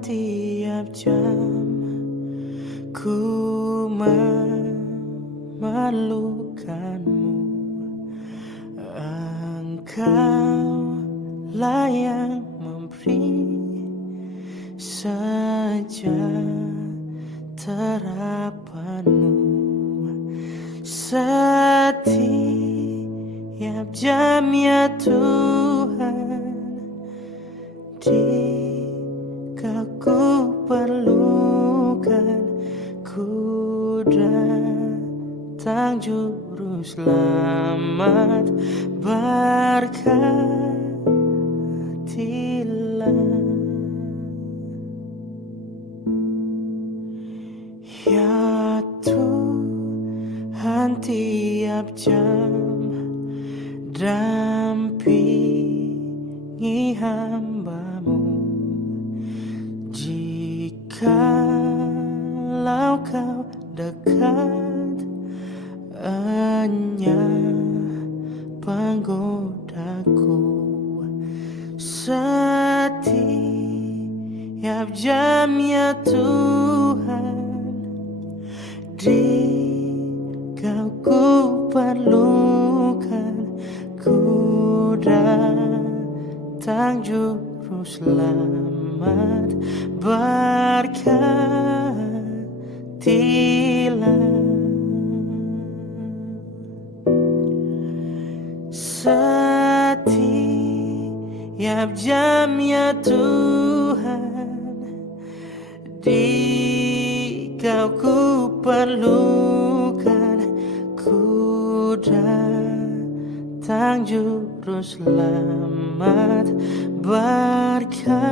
tiap jam ku memerlukanmu. Engkaulah yang memberi sejahteraanmu. Setiap jam ya Tuhan, di Kau ku perlukan, ku datang juru selamat, berkatilah. Ya Tuhan, tiap jam dampingi hamba-Mu. Jikalau Kau dekat, enyah penggodaku. Setiap jam ya Tuhan, di Kau ku perlukan, ku datang juru selamat, berkatilah. Setiap jam ya Tuhan, di Kau ku perlukan, ku datang juru selamat, berkatilah.